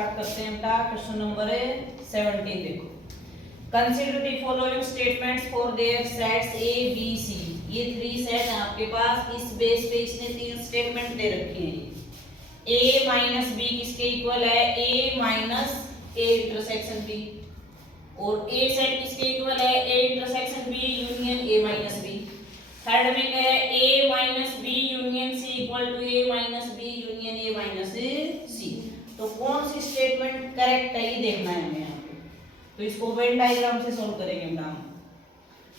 Start करते हैं बेटा। क्वेश्चन नंबर 17 देखो। Consider the following statements for their sets A B C. ये 3 सेट हैं आपके पास। इस बेस पे इसने 3 स्टेटमेंट दे रखी हैं। a माइनस बी किसके इक्वल है? a minus a intersection b। और a सेट किसके इक्वल है? a intersection b union a minus b। Third में क्या है? a minus b union c equal to a minus b union a minus c। तो कौन सी statement correct है ये देखना है हमें यहाँ पे। तो इसको वेन डायग्राम से सॉल्व करेंगे हम।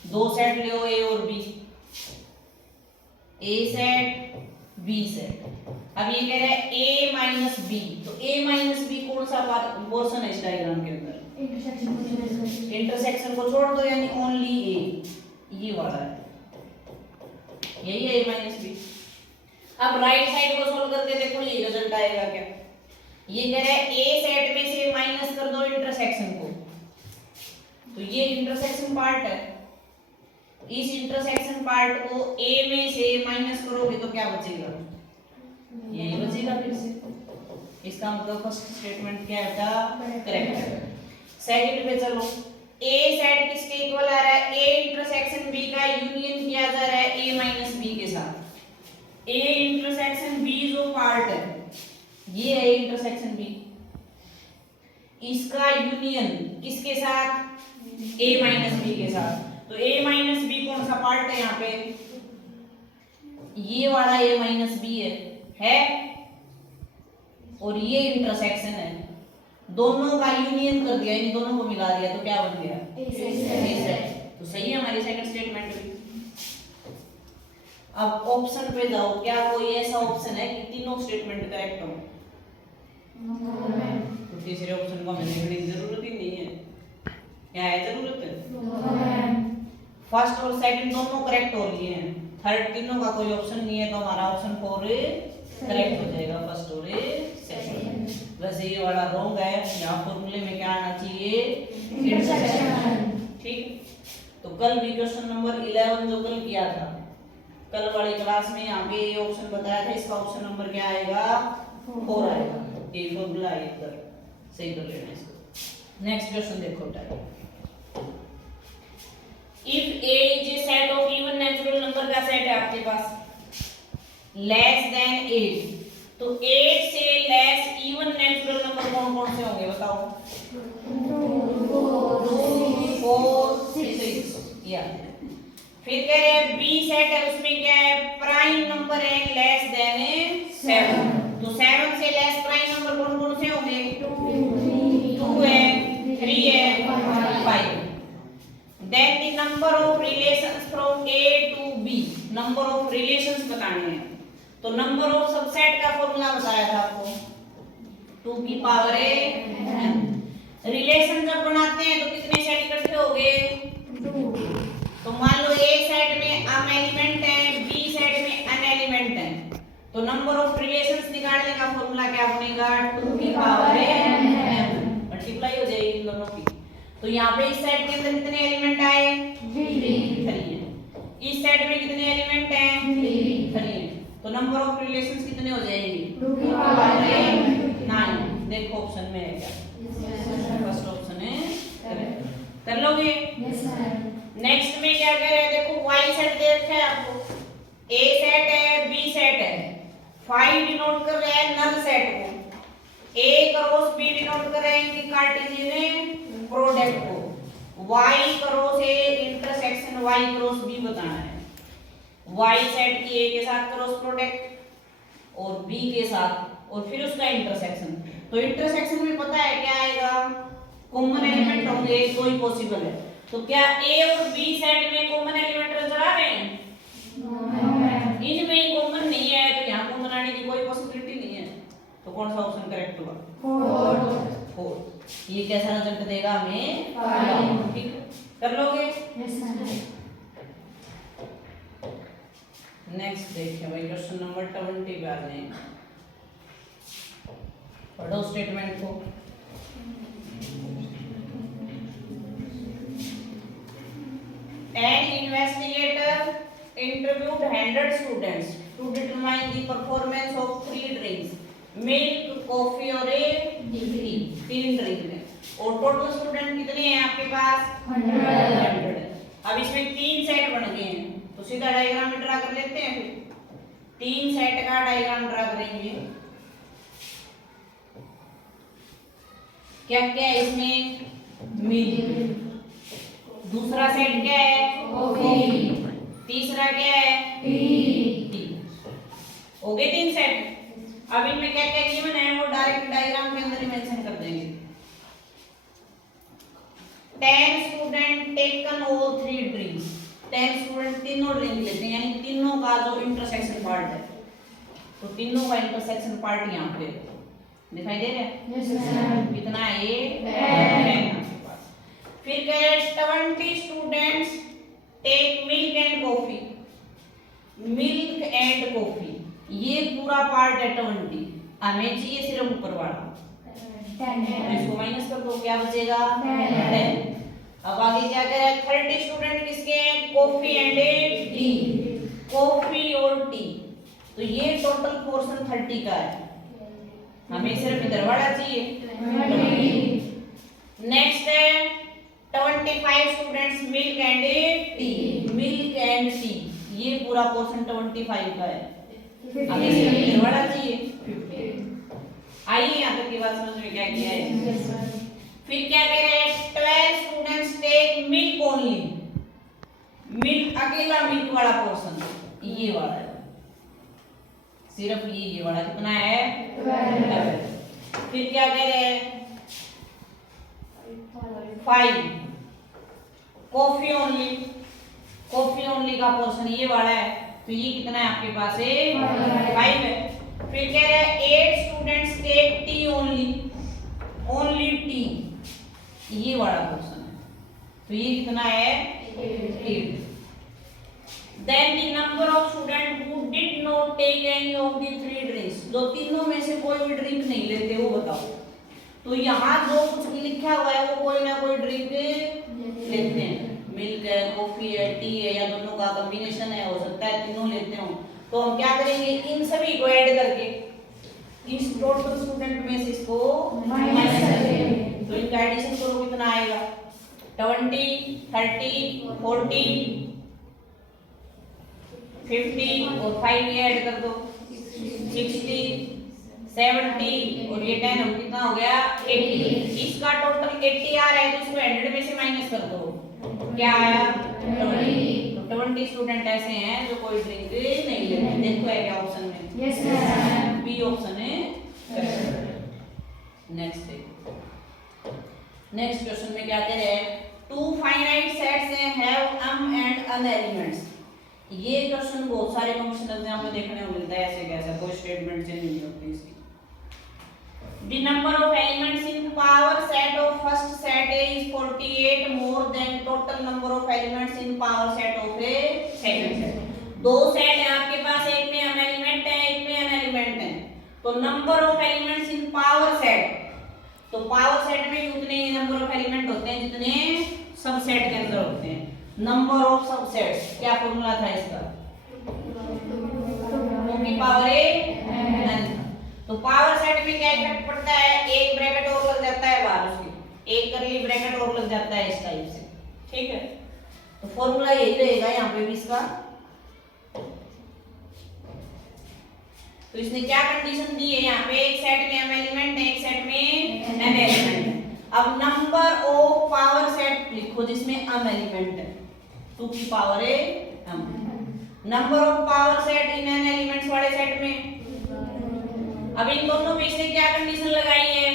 दो सेट ले ए और बी, ए सेट बी सेट। अब ये कह रहा है a माइनस बी, तो a माइनस बी कौन सा पोर्शन है इस डायग्राम के अंदर? इंटरसेक्शन को छोड़ दो, यानी ओनली a, ये वाला है, यही है a माइनस बी। अब राइट साइड को सोल्व करके देखो ये रिजल्ट आएगा क्या। ये कह रहा है a सेट में से माइनस कर दो इंटरसेक्शन को, तो ये इंटरसेक्शन पार्ट है। इस इंटरसेक्शन पार्ट को a में से माइनस करोगे तो क्या बचेगा? यही बचेगा फिर से। इसका मतलब फर्स्ट स्टेटमेंट क्या है? करेक्ट है। सेकंड पे चलो। a सेट किसके इक्वल आ रहा है? a इंटरसेक्शन b का यूनियन किया जा रहा है a माइनस b के साथ। a इंटरसेक्शन b जो पार्ट है, ये है इंटरसेक्शन b, इसका यूनियन किसके साथ? a माइनस b के साथ। तो a माइनस b कौन सा पार्ट है यहाँ पे? ये वाला a माइनस b है और ये इंटरसेक्शन है। दोनों का यूनियन कर दिया, इन दोनों को मिला दिया, तो क्या बन गया? a set. तो सही है हमारी सेकंड स्टेटमेंट भी। अब ऑप्शन पे जाओ। क्या कोई ऐसा ऑप्शन है कि तीनों स्टेटमेंट करेक्ट हो? तो तीसरे ऑप्शन को हमें देखने की जरूरत ही नहीं है। क्या है जरूरत है? फर्स्ट और सेकंड दोनों करेक्ट हो लिए हैं, थर्ड तीनों का कोई ऑप्शन नहीं है, तो हमारा ऑप्शन 4 करेक्ट हो जाएगा, फर्स्ट और सेकंड। वैसे ये वाला रॉन्ग है, यहाँ फॉर्मूले में क्या आना चाहिए? इंटरसेक्शन। ठीक। तो कल भी क्वेश्चन नंबर 11 जो कल किया था, कल वाली क्लास में यहाँ पे ये ऑप्शन बताया था, इसका ऑप्शन नंबर क्या आएगा? 4 आएगा। ये फॉर्मूला है, इधर सही कर लेना इसको। नेक्स्ट क्वेश्चन देखो बेटा। If a is a set of even natural number का सेट है आपके पास, लेस देन 8, तो 8 से लेस इवन नेचुरल नंबर कौन कौन से होंगे बताओ? 4 6 या फिर कह रहे हैं b सेट है, उसमें क्या है? प्राइम नंबर है लेस देन 7, तो 7 से लेस प्राइम नंबर कौन कौन से होंगे? 2 है, 3 है, 5। Then the number of relations from A to B, number of relations बताने हैं। तो नंबर ऑफ सबसेट का फॉर्मूला बताया था आपको, 2 की पावर n। रिलेशन जब बनाते हैं तो कितने सेट इकट्ठे हो गए? 2। तो मान लो A सेट में अम एलिमेंट है, B सेट में अन एलिमेंट है, तो नंबर ऑफ रिलेशंस निकालने का फॉर्मूला क्या बनेगा? 2 की पावर n, मल्टीप्लाई हो जाएगी इन दोनों की। तो यहाँ पे इस सेट के अंदर कितने एलिमेंट आए? 3 है। इस सेट में कितने एलिमेंट हैं? 3 है। तो नंबर ऑफ रिलेशंस कितने हो जाएंगे? 2 की पावर 9। देखो ऑप्शन में है क्या? फर्स्ट ऑप्शन है करेक्ट। कर लोगे? Yes sir. नेक्स्ट में क्या कह रहे हैं? देखो y सेट दे रखा है आपको, a सेट है, b सेट है, फाई डिनोट कर रहा है नल सेट को, a क्रॉस b डिनोट कर रहे हैं इनकी कार्टेशियन प्रोडक्ट को, y cross a intersection y cross b बताना है। y सेट की a के साथ क्रॉस प्रोडक्ट और b के साथ और फिर उसका इंटरसेक्शन। तो इंटरसेक्शन में पता है क्या आएगा? कॉमन एलिमेंट होंगे, कोई पॉसिबल है। तो क्या a और b सेट में कॉमन एलिमेंट नजर आ रहे हैं? इनमें कॉमन नहीं है, तो यहाँ कॉमन आने की कोई पॉसिबिलिटी नहीं है। तो कौन सा ऑप्शन करेक्ट होगा? 4। ये कैसा रिजल्ट देगा हमें? 5। ठीक कर लोगे? Yes sir. नेक्स्ट देखिए भाई, क्वेश्चन नंबर 20 पे आ जाए। पढ़ो स्टेटमेंट को। An investigator interviewed 100 students to determine the performance of 3 drinks: milk, coffee, or a degree. और टोटल स्टूडेंट कितने हैं आपके पास 100। अब इसमें 3 सेट बन गए हैं, तो सीधा डायग्राम ड्रा कर लेते हैं। फिर 3 सेट का डायग्राम ड्रा करेंगे। क्या क्या है इसमें, मिल्क। दूसरा सेट क्या है, कॉफी। तीसरा क्या है, टी। हो गए 3 सेट। अब इनमें क्या क्या गिवन है वो डायरेक्ट डायग्राम के अंदर ही मेंशन कर देंगे। 10 student taken all 3 drinks. 10 student तीनों ड्रिंक लेते हैं, यानी तीनों का जो इंटरसेक्शन पार्ट है, तो तीनों का इंटरसेक्शन पार्ट यहाँ पे दिखाई दे रहा है। Yes sir. कितना है ये 10। फिर कह रहे 20 students take milk and coffee. Milk and coffee ये पूरा पार्ट है 20, हमें चाहिए सिर्फ ऊपर वाला, तो इसको माइनस कर दो, क्या बचेगा 10। अब आगे क्या कह रहा है, 30 स्टूडेंट किसके हैं, कॉफी एंड टी। कॉफी और टी, तो ये टोटल पोर्शन 30 का है, हमें सिर्फ इधर वाला चाहिए। नेक्स्ट है 25 students milk and T. Milk and T ये पूरा पोर्शन 25 का है, हमें सिर्फ इधर वाला चाहिए 50। आइए यहाँ तक की बात समझ में क्या किया है। फिर क्या कह रहे हैं, 12 students take milk only. Milk अकेला मिल्क वाला पोर्शन ये वाला है, सिर्फ ये वाला कितना है 12। फिर क्या कह रहे हैं 5 कॉफी ओनली। कॉफी ओनली का पोर्शन ये वाला है, तो ये कितना है आपके पास 5 है। फिर कह रहे हैं 8 students take tea only. Only tea ये वाला पोर्शन है, तो ये कितना है 8। Then the number of students who did not take any of the 3 drinks, जो तीनों में से कोई भी ड्रिंक नहीं लेते वो बताओ। तो यहाँ जो कुछ भी लिखा हुआ है वो कोई ना कोई ड्रिंक लेते हैं, मिल्क है, कॉफी है, टी है, या दोनों का कॉम्बिनेशन है, हो सकता है तीनों लेते हो। तो हम क्या करेंगे, इन सभी को ऐड करके इस टोटल स्टूडेंट में से इसको माइनस करेंगे, तो इनका एडिशन करो कितना आएगा 20, 30, 40, 50 और 5 ये ऐड कर दो 60, 70 और ये 10 हम कितना हो गया 80। इसका टोटल 80 आ रहा है, तो इसको 100 में से माइनस कर दो, क्या आया 20। तो 20 स्टूडेंट ऐसे हैं जो कोई ड्रिंक नहीं लेते। देखो है क्या ऑप्शन में, यस सर, बी ऑप्शन है। नेक्स्ट क्वेश्चन में क्या कह रहे हैं, 2 finite sets have m and n elements. ये क्वेश्चन बहुत सारे कॉम्पिटिशन एग्जाम में देखने को मिलता है, ऐसे कैसा कोई स्टेटमेंट चेंज नहीं होती इसकी। The number of elements in power set of first set A is 48 more than total number of elements in power set of a second set। दो सेट है आपके पास, एक में m एलिमेंट है, एक में n एलिमेंट है। तो number of elements in power set, तो पावर सेट में उतने ही नंबर ऑफ एलिमेंट होते हैं जितने सबसेट के अंदर होते हैं। नंबर ऑफ सबसेट्स क्या फॉर्मूला था इसका, 2 की पावर n। तो पावर सेट में क्या इफेक्ट पड़ता है, एक ब्रैकेट और लग जाता है बाहर उसके, एक करली ब्रैकेट और लग जाता है इस टाइप से, ठीक है। तो फॉर्मूला यही रहेगा यहाँ पे भी इसका। तो इसने क्या कंडीशन दी है यहाँ पे, एक सेट में m एलिमेंट है, एक सेट में n एलिमेंट है। अब नंबर ऑफ पावर सेट लिखो जिसमें m एलिमेंट है, 2 की power m। Number of power set in n elements वाले सेट में, अब इन दोनों में इसने क्या कंडीशन लगाई है,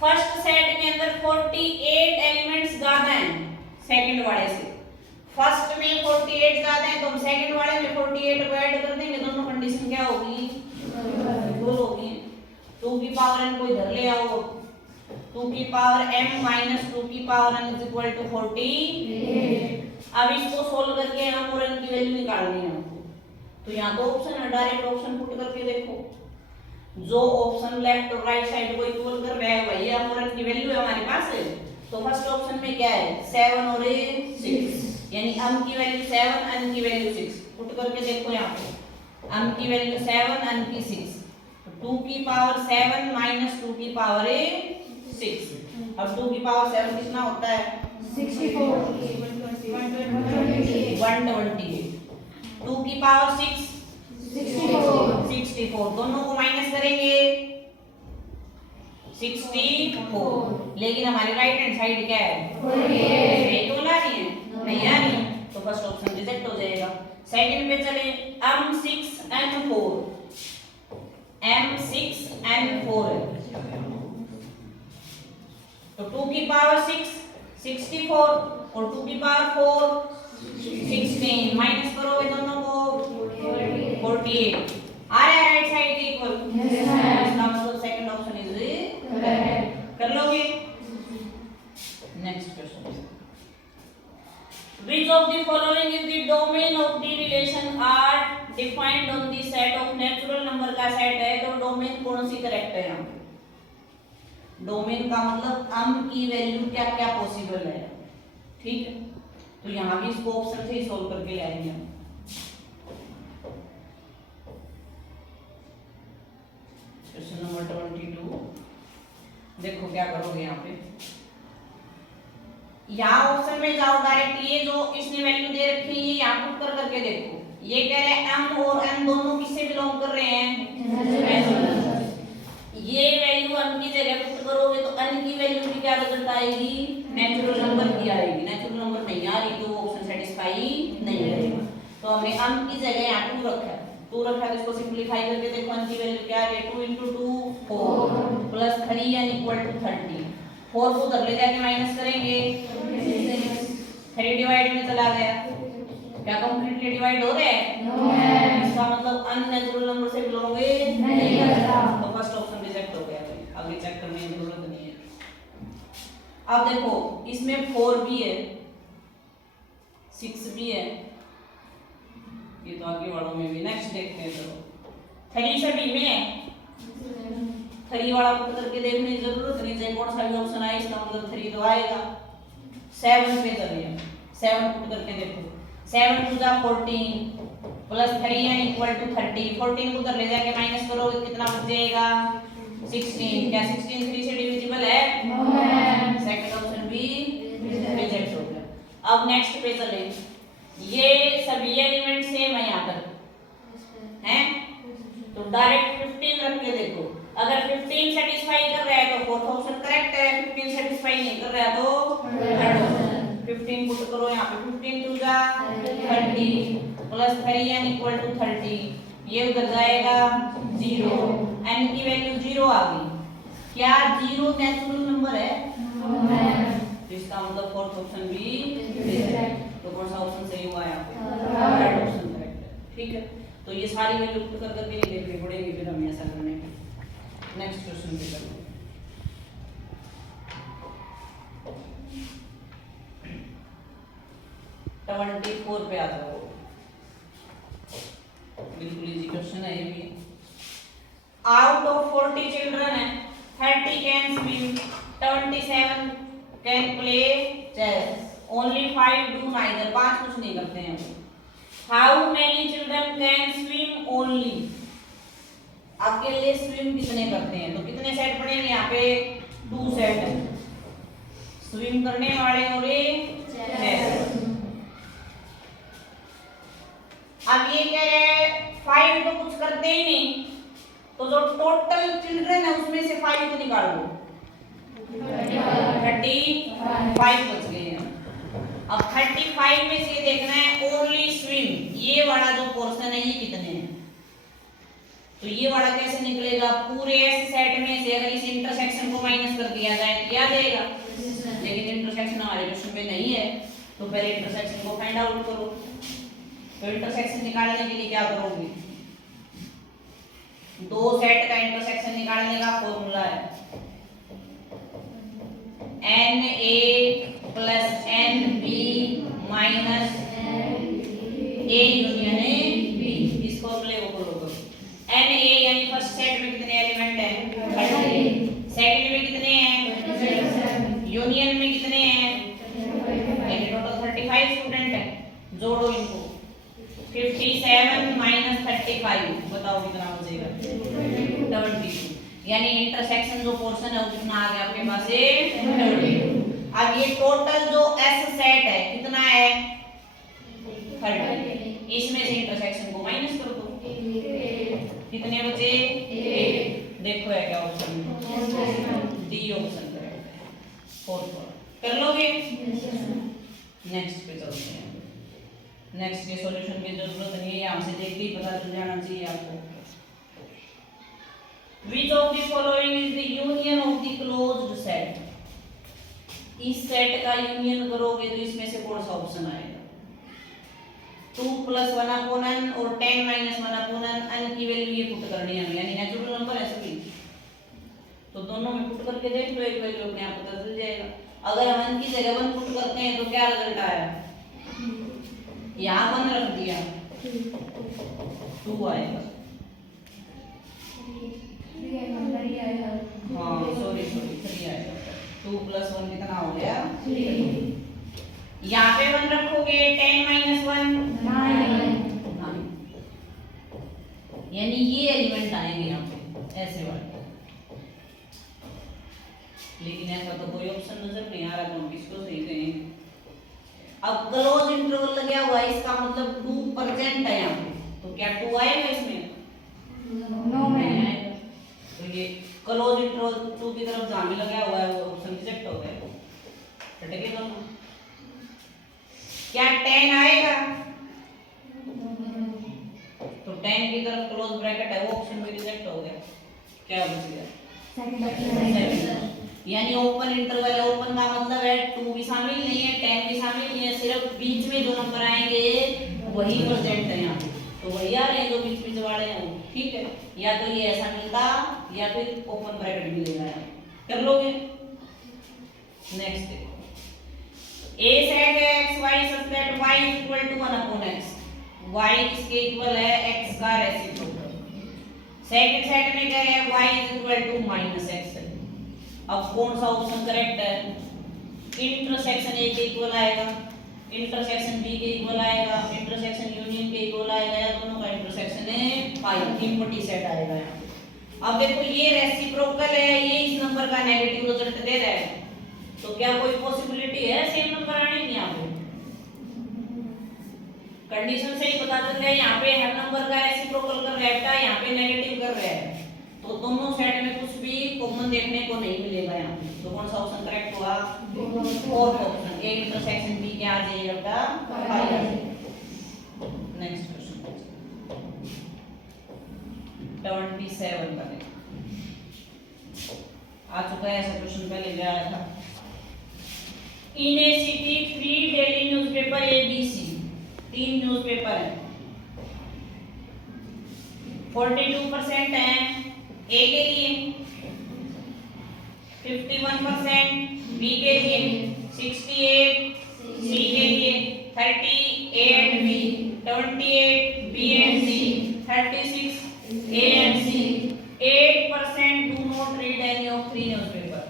फर्स्ट सेट के अंदर 48 एलिमेंट्स ज्यादा हैं सेकंड वाले से। फर्स्ट में 48 ज्यादा हैं, तो हम सेकंड वाले में 48 को ऐड कर देंगे, दोनों कंडीशन क्या होगी इक्वल होगी। 2 की पावर n को इधर ले आओ, 2 की पावर m माइनस 2 की power n is equal to 48। अब इसको सोल्व करके m और n की वैल्यू निकालनी है हमको। तो यहाँ तो ऑप्शन है, डायरेक्ट ऑप्शन पुट करके देखो, जो ऑप्शन लेफ्ट और राइट साइड को इक्वल कर रहा है वही m और n की वैल्यू है हमारे पास है। तो फर्स्ट ऑप्शन में क्या है 7 और 6, यानी m की वैल्यू 7, n की वैल्यू 6। पुट करके देखो यहाँ पे, m की वैल्यू 7, n की 6, तो 2 की पावर 7 माइनस 2 की पावर 6। अब 2 की पावर 7 कितना होता है? 64 128। 2 की पावर 6 64। दोनों को माइनस करेंगे 64, लेकिन हमारी राइट हैंड साइड क्या है? 48 तो ला रही है, नहीं आ रही, तो फर्स्ट ऑप्शन रिजेक्ट हो जाएगा। सेकंड पे चले, m6 n4 है, तो 2 की पावर 6 64 और 2 की पावर 4 16, माइनस करोगे दोनों को 48 आ रहा है राइट साइड के इक्वल। इसका मतलब सेकंड ऑप्शन इज करेक्ट। कर लोगे? Next question, which of the following is the domain of the relation are defined on the set of natural number का सेट है, तो डोमेन कौन सी करेक्ट है? यहाँ डोमेन का मतलब m की वैल्यू क्या क्या पॉसिबल है, ठीक है। तो यहाँ भी इसको ऑप्शन से ही सोल्व करके लाएंगे हम। क्वेश्चन नंबर 22, देखो क्या करोगे यहाँ पे, यहाँ ऑप्शन में जाओ डायरेक्ट, ये जो इसने वैल्यू दे रखी है यहाँ पुट कर करके देखो। ये कह रहे हैं m और n दोनों किससे बिलोंग कर रहे हैं? ये वैल्यू n की जगह पुट करोगे तो n की वैल्यू भी क्या रिजल्ट आएगी? नेचुरल नंबर की आएगी। नेचुरल नंबर नहीं आ रही तो वो ऑप्शन सेटिस्फाई नहीं करेगा। तो हमने m की जगह यहाँ 2 रखा है, 2 रखा है, तो इसको सिंपलीफाई करके देखो n की वैल्यू क्या है? 2 × 2 4 प्लस 3n = 30। 4 को उधर ले जाके माइनस करेंगे, 3 डिवाइड में चला गया, क्या कंप्लीटली डिवाइड हो रहा है? इसका मतलब अननेचुरल नंबर से बिलोंग नहीं करता, तो फर्स्ट ऑप्शन रिजेक्ट हो गया। आगे चेक करने की जरूरत नहीं है। अब देखो इसमें 4 भी है, 6 भी है, ये तो आगे वालों में भी। नेक्स्ट देखते हैं, चलो 3 सभी में है, 3 वाला पुट करके देखने की जरूरत नहीं, चाहे कौन सा भी ऑप्शन आए इसका मतलब 3 तो आएगा। 7 पे चलिए, 7 पुट करके देखो, 7 × 2 = 14 प्लस 3n = 30। 14 को उधर ले जाके माइनस करोगे कितना बच जाएगा? 16। क्या 16 3 से डिविजिबल है? सेकंड ऑप्शन भी रिजेक्ट हो गया। अब नेक्स्ट पे चले, ये सभी एलिमेंट सेम है यहाँ पर हैं, तो डायरेक्ट 15 रख के देखो। अगर 15 सेटिस्फाई कर रहा है तो फोर्थ ऑप्शन करेक्ट है, 15 सेटिस्फाई नहीं कर रहा है तो थर्ड ऑप्शन। 15 पुट करो यहाँ पे, 15 × 2 = 30 प्लस 3n = 30, ये उधर जाएगा 0, n की वैल्यू 0 आ गई। क्या 0 नेचुरल नंबर है? तो इसका मतलब फोर्थ ऑप्शन भी रिजेक्ट। तो कौन सा ऑप्शन सही हुआ यहाँ पे? थर्ड ऑप्शन करेक्ट है, ठीक है। तो ये सारी वैल्यू पुट कर करके नहीं देखनी पड़ेगी फिर हमें ऐसा करने की। नेक्स्ट क्वेश्चन पे चलो, तो 24 पे आ जाओ, बिल्कुल इजी क्वेश्चन है ये भी। आउट ऑफ 40 चिल्ड्रन है, 30 can swim, 27 can play chess, only 5 do neither, 5 कुछ नहीं करते हैं। How many children can swim only, अकेले स्विम कितने करते हैं? तो कितने सेट पड़ेंगे यहाँ पे? 2 सेट स्विम करने वाले और 6। अब ये कह रहे हैं 5 तो कुछ करते ही नहीं, तो जो टोटल चिल्ड्रन है उसमें से 5 को निकाल दो, 35 बच गए हैं। अब 35 में से देखना है ओनली स्विम, ये वाला जो पोर्शन है ये कितने हैं? तो ये वाला कैसे निकलेगा? पूरे सेट में से अगर इस इंटरसेक्शन को माइनस कर दिया जाए तो क्या देगा? लेकिन इंटरसेक्शन हमारे क्वेश्चन में नहीं है, तो पहले इंटरसेक्शन को फाइंड आउट करो। तो इंटरसेक्शन निकालने के लिए क्या करोगे? 2 सेट का इंटरसेक्शन निकालने का फॉर्मूला है NA + NB - A union B। इस फॉर्मूले को फॉलो करो। NA यानी फर्स्ट सेट में कितने एलिमेंट हैं? 30। सेकंड में कितने हैं? यूनियन में कितने हैं? यानी टोटल 35 स्टूडेंट हैं। जोड़ो इनको, 57 - 35 बताओ कितना बचेगा? 22। यानी इंटरसेक्शन जो पोर्शन है वो कितना आ गया आपके पास ये 32। अब ये टोटल जो एस सेट है कितना है 30, इसमें से इंटरसेक्शन को माइनस कर दो, कितने बचे 8। देखो है क्या ऑप्शन, डी ऑप्शन करेक्ट है, फोर्थ कर लोगे। नेक्स्ट पे चलते हैं। नेक्स्ट के सॉल्यूशन की जरूरत नहीं है, यहाँ से देख के ही पता चल जाना चाहिए आपको। Which of the following is the union of the closed set? इस सेट का यूनियन करोगे तो इसमें से कौन सा ऑप्शन आएगा? 2 + 1/n और 10 - 1/n, n की वैल्यू ये पुट करनी है, यानी नेचुरल नंबर है सभी, तो दोनों में पुट करके देख लो, एक वैल्यू अपने आप पता चल जाएगा। अगर हम n की जगह 1 पुट करते हैं तो क्या रिजल्ट आया, यहाँ 1 रख दिया 2 आएगा। हाँ सॉरी 3 आएगा। 2 + 1 कितना हो गया 3। यहाँ पे 1 रखोगे 10 - 1 9, यानी ये एलिमेंट आएंगे यहाँ पे ऐसे वाले, लेकिन ऐसा तो कोई ऑप्शन नजर नहीं आ रहा, तो हम किसको सही कहेंगे। अब क्लोज इंटरवल लगा हुआ है, इसका मतलब 2% है यहाँ पे, तो क्या 2 आएगा इसमें? नो नहीं आएगा। तो ये क्लोज इंटरवल 2 की तरफ जहां भी लगा हुआ है वो ऑप्शन रिजेक्ट हो गया, हटेगे दोनों। क्या 10 आएगा? तो 10 की तरफ क्लोज ब्रैकेट है वो ऑप्शन भी रिजेक्ट हो गया, क्या बच गया? यानी ओपन इंटरवल है, ओपन का मतलब है 2 भी शामिल नहीं है 10 भी शामिल नहीं है, सिर्फ बीच में जो नंबर आएंगे वही प्रेजेंट है यहाँ, तो वही आ रहे हैं जो बीच बीच वाले हैं वो, ठीक है। या तो ये ऐसा मिलता या फिर ओपन ब्रैकेट मिलेगा, कर लोगे। नेक्स्ट देखो, a सेट है x y such that y = 1/x, y इसके इक्वल है x का रेसिप्रोकल। सेकंड सेट में क्या है y = -x है। अब कौन सा ऑप्शन करेक्ट है? इंटरसेक्शन a के इक्वल आएगा, इंटरसेक्शन b के इक्वल आएगा, इंटरसेक्शन यूनियन के इक्वल आएगा, या दोनों का इंटरसेक्शन है पाई इम्पटी सेट आएगा यहाँ। अब देखो ये रेसिप्रोकल है, ये इस नंबर का नेगेटिव रिजल्ट दे रहा है, तो क्या कोई पॉसिबिलिटी है सेम नंबर आने की? यहाँ पे कंडीशन से ही पता चल रहा है, यहाँ पे हर नंबर का रेसिप्रोकल कर रहा है, यहाँ पे नेगेटिव कर रहा है, तो दोनों सेट में कुछ भी कॉमन देखने को नहीं मिलेगा यहाँ पे, तो कौन सा ऑप्शन करेक्ट हुआ? Fourth option, A intersection B क्या आ जाएगा? पाई आ जाएगा। नेक्स्ट क्वेश्चन 27 का देखो, आ चुका है ऐसा क्वेश्चन, पहले भी आया था। In a city 3 daily newspaper ABC, 3 newspaper हैं, 42% है ए के लिए, 51% बी के लिए, 68 सी के लिए, 38 B, 28 B and C, 36 A and C, 8% do not read any of 3 newspaper,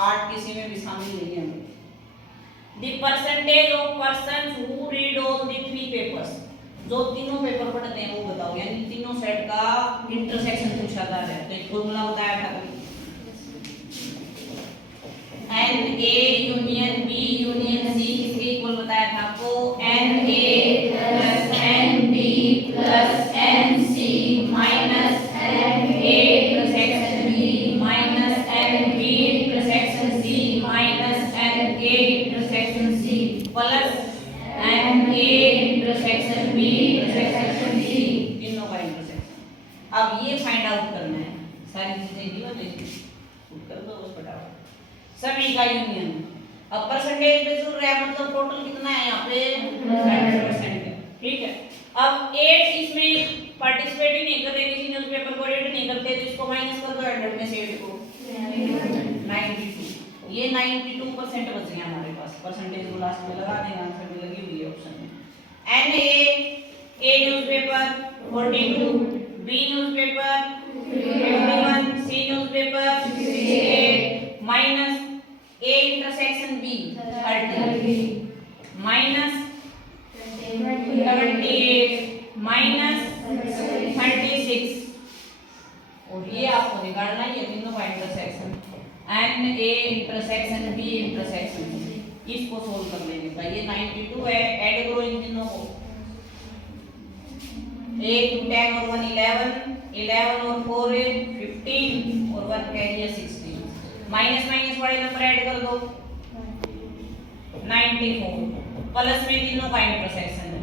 8 किसी में भी शामिल नहीं है। The percentage of persons who read all the 3 papers, जो तीनों पेपर पढ़ते हैं वो बताओ, यानी तीनों सेट का इंटरसेक्शन पूछा जा रहा है, तो एक फॉर्मूला बताया था n A union B union C किसके इक्वल बताया था आपको? N A plus n B plus n C minus n A intersection B minus n B intersection C minus n A intersection C plus n A intersection B intersection C, तीनों का intersection. अब ये find out करना है, सारी चीजें given है, कर दो बस फटाफट। सभी का यूनियन, अब परसेंटेज पे चल रहा है, मतलब टोटल कितना है यहाँ पे 100% है, ठीक है। अब 8 इसमें पार्टिसिपेट ही नहीं कर रहे, किसी न्यूज़पेपर को रीड नहीं करते, तो इसको माइनस कर दो 100 में से 8 को 92, ये 92% बच गया हमारे पास, परसेंटेज को लास्ट में लगा देना, आंसर में लगी हुई है ऑप्शन में। N A newspaper 42, B newspaper 51, C newspaper 68 minus A intersection B 30 minus 78 minus 36, और ये आपको निकालना है, ये तीनों का intersection n A intersection B intersection, इसको सोल्व कर लेंगे। तो ये 92 है, ऐड करो इन तीनों को, 8 10 और 1 11, 11 और 4 15 और 1 कैरी है 16, माइनस माइनस वाले नंबर ऐड कर दो 94, प्लस में तीनों का इंटरसेक्शन है,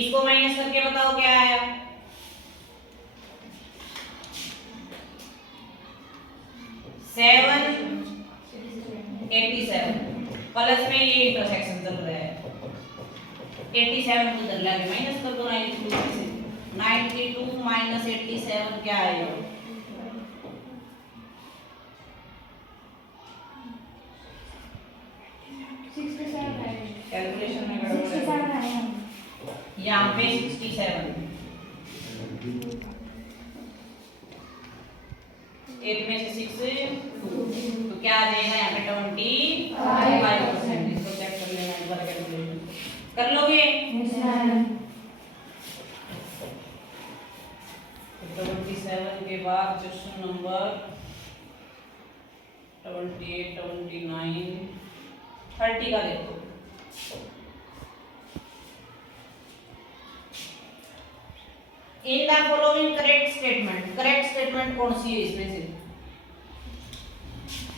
इसको माइनस करके बताओ क्या आया। 787 प्लस में ये इंटरसेक्शन चल रहा है, 87 को इधर लाके माइनस कर दो 92 से, 92 माइनस 87 क्या आएगा, 67 कैलकुलेशन में गड़बड़ है, यहाँ पे 67, 8 में से 6 2, तो क्या आ जाएगा यहाँ पे 25%, इसको चेक कर लेना एक बार, कैलकुलेशन कर लोगे। 27 के बाद क्वेश्चन नंबर 28 29 30 का देखो। In the following correct statement कौन सी है इसमें से,